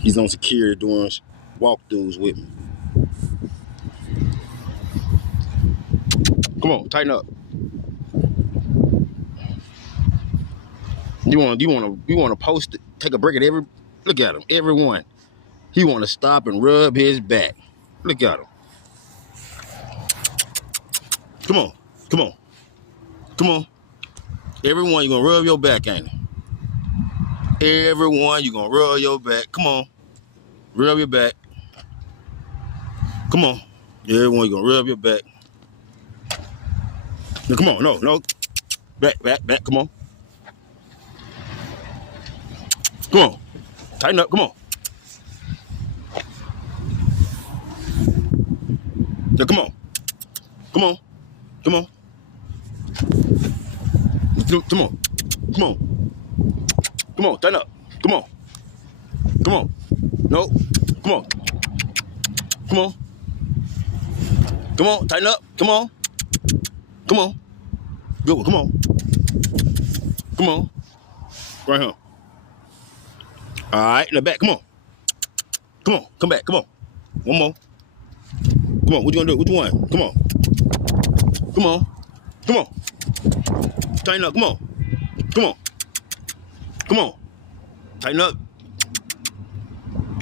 He's on security doing walkthroughs with me. Come on, tighten up. You wanna post it, take a break at every look at him, everyone. He wanna stop and rub his back. Look at him. Come on, come on, come on. Everyone, you gonna rub your back, ain't it? Everyone, you gonna rub your back. Come on. Rub your back. Come on. Everyone, you gonna rub your back. No, come on, no. Back, come on. Come on. Tighten up, come on. Now, come on. Come on. Come on. Come on. Come on. Come on, tighten up. Come on. Come on. No. Come on. Come on. Come on, tighten up. Come on. Come on. Good one, come on. Come on. Right here. All right, in the back, come on. Come on, come back, come on. One more. Come on, what you gonna do? What you want? Come on. Come on. Come on. Tighten up, come on. Come on. Come on. Tighten up.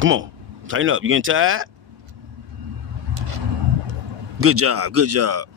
Come on. Tighten up. You getting tired? Good job, good job.